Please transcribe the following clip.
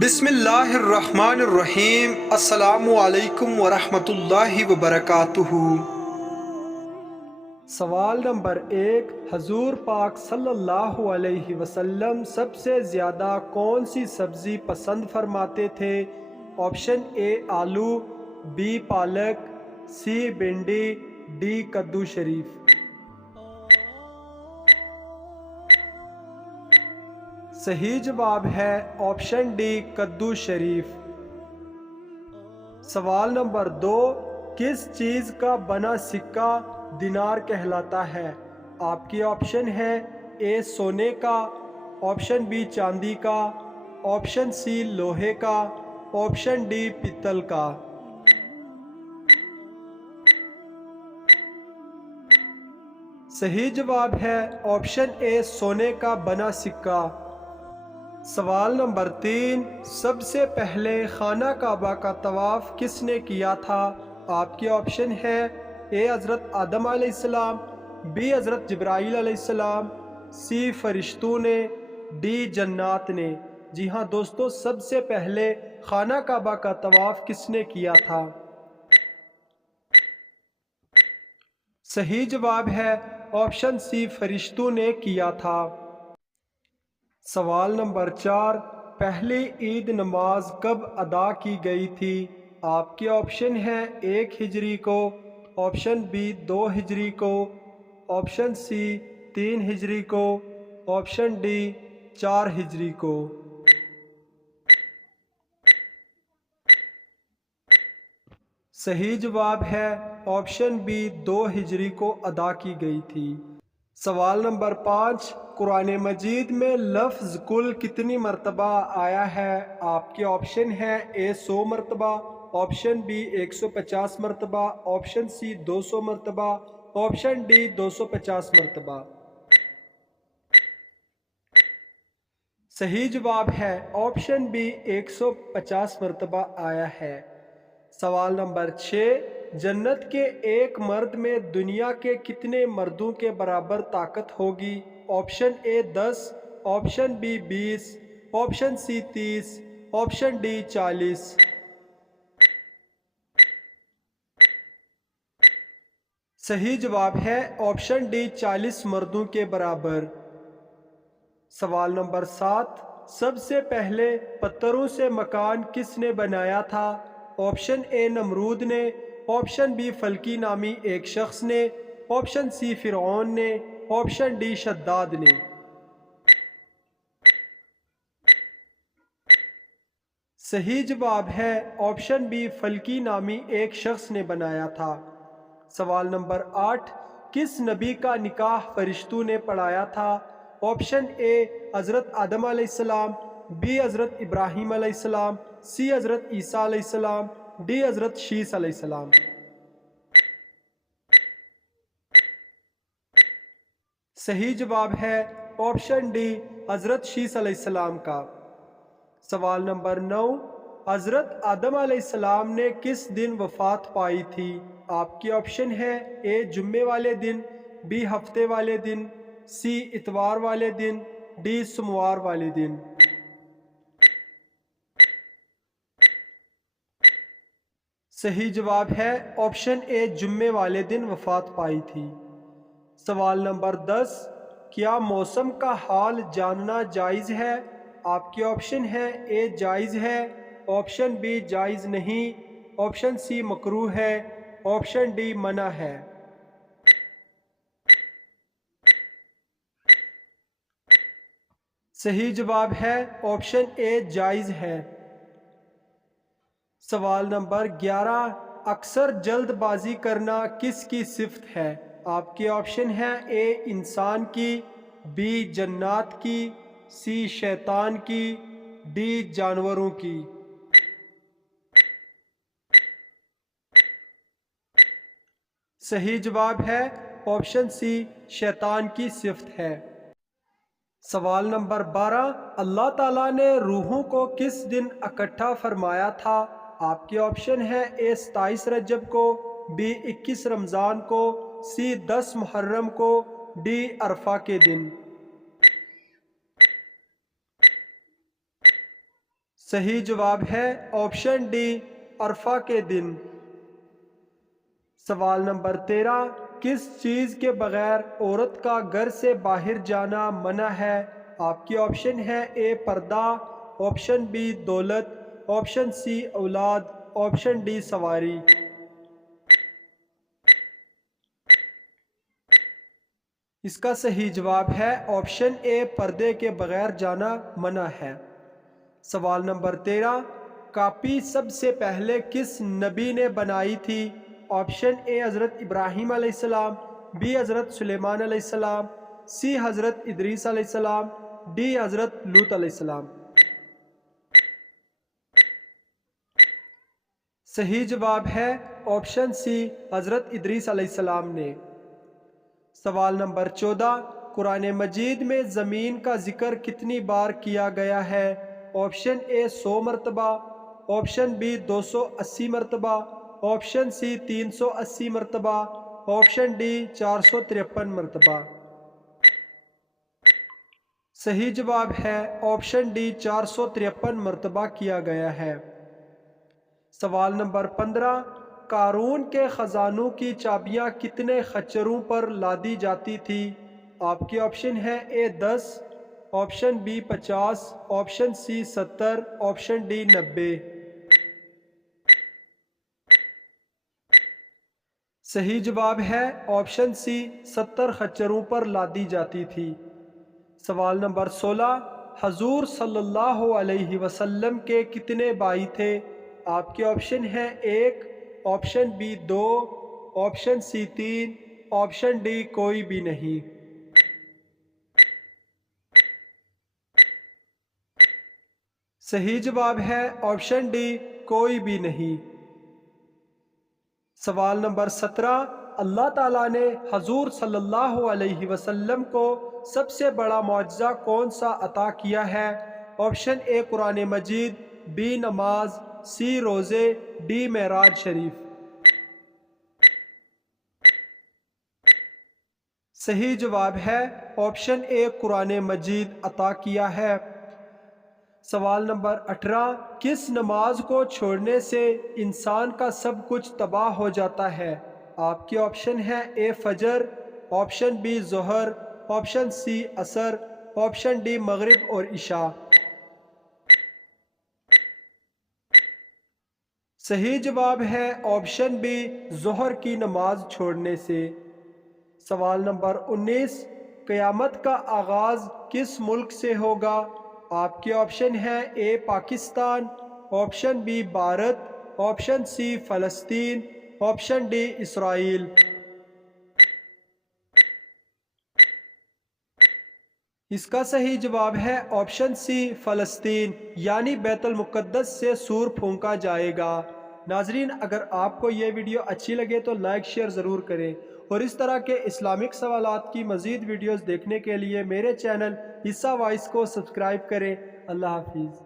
بسم اللہ الرحمن الرحیم۔ السلام علیکم ورحمۃ اللہ وبرکاتہ۔ سوال نمبر 1، حضور پاک صلی اللہ علیہ وسلم سب سے زیادہ کون سی سبزی پسند فرماتے تھے؟ آپشن اے آلو، be palak, C bhindi, D کدو شریف۔ صحیح جواب ہے آپشن ڈی کدو شریف۔ سوال نمبر 2، کس چیز کا بنا سکہ دینار کہلاتا ہے؟ آپ کی آپشن ہے اے سونے کا، آپشن بی چاندی کا، آپشن سی لوہے کا، آپشن ڈی پیتل کا۔ صحیح جواب ہے آپشن اے سونے کا بنا سکہ۔ سوال نمبر 3، سب سے پہلے خانہ کعبہ کا طواف کس نے کیا تھا؟ آپ کی آپشن ہے اے حضرت آدم علیہ السلام، بی حضرت جبرائیل علیہ السلام، سی فرشتوں نے، ڈی جنات نے۔ جی ہاں دوستو، سب سے پہلے خانہ کعبہ کا طواف کس نے کیا تھا؟ صحیح جواب ہے آپشن سی فرشتوں نے کیا تھا۔ سوال نمبر 4، پہلی عید نماز کب ادا کی گئی تھی؟ آپ کے آپشن ہیں 1 ہجری کو، آپشن بی 2 ہجری کو، آپشن سی 3 ہجری کو، آپشن ڈی 4 ہجری کو۔ صحیح جواب ہے آپشن بی 2 ہجری کو ادا کی گئی تھی۔ سوال نمبر 5، قرآن مجید میں لفظ کل کتنی مرتبہ آیا ہے؟ آپ کے آپشن ہیں اے 100 مرتبہ، آپشن بی 150 مرتبہ، آپشن سی 200 مرتبہ، آپشن ڈی 250 مرتبہ۔ صحیح جواب ہے آپشن بی 150 مرتبہ آیا ہے۔ سوال نمبر 6، جنت کے ایک مرد میں دنیا کے کتنے مردوں کے برابر طاقت ہوگی؟ Option A 10، option B 20، option C 30، option D 40۔ صحیح جواب ہے آپشن ڈی 40 مردوں کے برابر۔ سوال نمبر 7، سب سے پہلے پتھروں سے مکان کس نے بنایا تھا؟ آپشن اے نمرود نے، آپشن بی فلکی نامی ایک شخص نے، آپشن سی فرعون نے، آپشن ڈی شداد نے۔ صحیح جواب ہے آپشن بی فلکی نامی ایک شخص نے بنایا تھا۔ سوال نمبر 8، کس نبی کا نکاح فرشتوں نے پڑھایا تھا؟ آپشن اے حضرت آدم علیہ السلام، بی حضرت ابراہیم علیہ السلام، سی حضرت عیسیٰ علیہ السلام، ڈی حضرت شیس علیہ السلام۔ صحیح جواب ہے آپشن ڈی حضرت شیس علیہ السلام کا۔ سوال نمبر 9، حضرت آدم علیہ السلام نے کس دن وفات پائی تھی؟ آپ کی آپشن ہے اے جمعے والے دن، بی ہفتے والے دن، سی اتوار والے دن، ڈی سوموار والے دن۔ صحیح جواب ہے آپشن اے جمعے والے دن وفات پائی تھی۔ سوال نمبر 10، کیا موسم کا حال جاننا جائز ہے؟ آپ کی آپشن ہے اے جائز ہے، آپشن بی جائز نہیں، آپشن سی مکروہ ہے، آپشن ڈی منع ہے۔ صحیح جواب ہے آپشن اے جائز ہے۔ سوال نمبر 11، اکثر جلد بازی کرنا کس کی صفت ہے؟ آپ کے آپشن ہیں اے انسان کی، بی جنات کی، سی شیطان کی، ڈی جانوروں کی۔ صحیح جواب ہے آپشن سی شیطان کی صفت ہے۔ سوال نمبر 12، اللہ تعالیٰ نے روحوں کو کس دن اکٹھا فرمایا تھا؟ آپ کے آپشن ہیں اے 27 رجب کو، بی 21 رمضان کو، سی 10 محرم کو، ڈی عرفہ کے دن۔ صحیح جواب ہے آپشن ڈی عرفہ کے دن۔ سوال نمبر 13، کس چیز کے بغیر عورت کا گھر سے باہر جانا منع ہے؟ آپ کی آپشن ہے اے پردہ، آپشن بی دولت، آپشن سی اولاد، آپشن ڈی سواری۔ اس کا صحیح جواب ہے آپشن اے پردے کے بغیر جانا منع ہے۔ سوال نمبر 13، کاپی سب سے پہلے کس نبی نے بنائی تھی؟ آپشن اے حضرت ابراہیم علیہ السلام، بی حضرت سلیمان علیہ السلام، سی حضرت ادریس علیہ السلام، ڈی حضرت لوط علیہ السلام۔ صحیح جواب ہے آپشن سی حضرت ادریس علیہ السلام نے۔ سوال نمبر 14، قرآن مجید میں زمین کا ذکر کتنی بار کیا گیا ہے؟ آپشن اے 100 مرتبہ، آپشن بی 280 مرتبہ، آپشن سی 380 مرتبہ، آپشن ڈی 453 مرتبہ۔ صحیح جواب ہے آپشن ڈی 453 مرتبہ کیا گیا ہے۔ سوال نمبر 15، قارون کے خزانوں کی چابیاں کتنے خچروں پر لادی جاتی تھی؟ آپ کی آپشن ہے A 10، option B 50، option C 70، option D 90۔ صحیح جواب ہے آپشن سی 70 خچروں پر لادی جاتی تھی۔ سوال نمبر 16، حضور صلی اللہ علیہ وسلم کے کتنے بھائی تھے؟ آپ کے آپشن ہیں 1، option B 2، option C 3، option D کوئی بھی نہیں۔ صحیح جواب ہے آپشن ڈی کوئی بھی نہیں۔ سوال نمبر 17، اللہ تعالیٰ نے حضور صلی اللہ علیہ وسلم کو سب سے بڑا معجزہ کون سا عطا کیا ہے؟ Option a Quran Majeed, be نماز، سی روزے، ڈی معراج شریف۔ صحیح جواب ہے آپشن اے قرآن مجید عطا کیا ہے۔ سوال نمبر 18، کس نماز کو چھوڑنے سے انسان کا سب کچھ تباہ ہو جاتا ہے؟ آپ کی آپشن ہے اے فجر، آپشن بی ظہر، آپشن سی عصر، آپشن ڈی مغرب اور عشاء۔ صحیح جواب ہے آپشن بی ظہر کی نماز چھوڑنے سے۔ سوال نمبر 19، قیامت کا آغاز کس ملک سے ہوگا؟ آپ کے آپشن ہیں A Pakistan, option B Bharat, option C فلسطین، آپشن ڈی اسرائیل۔ اس کا صحیح جواب ہے آپشن سی فلسطین، یعنی بیت المقدس سے سور پھونکا جائے گا۔ ناظرین، اگر آپ کو یہ ویڈیو اچھی لگے تو لائک شیئر ضرور کریں، اور اس طرح کے اسلامک سوالات کی مزید ویڈیوز دیکھنے کے لیے میرے چینل حصہ وائس کو سبسکرائب کریں۔ اللہ حافظ۔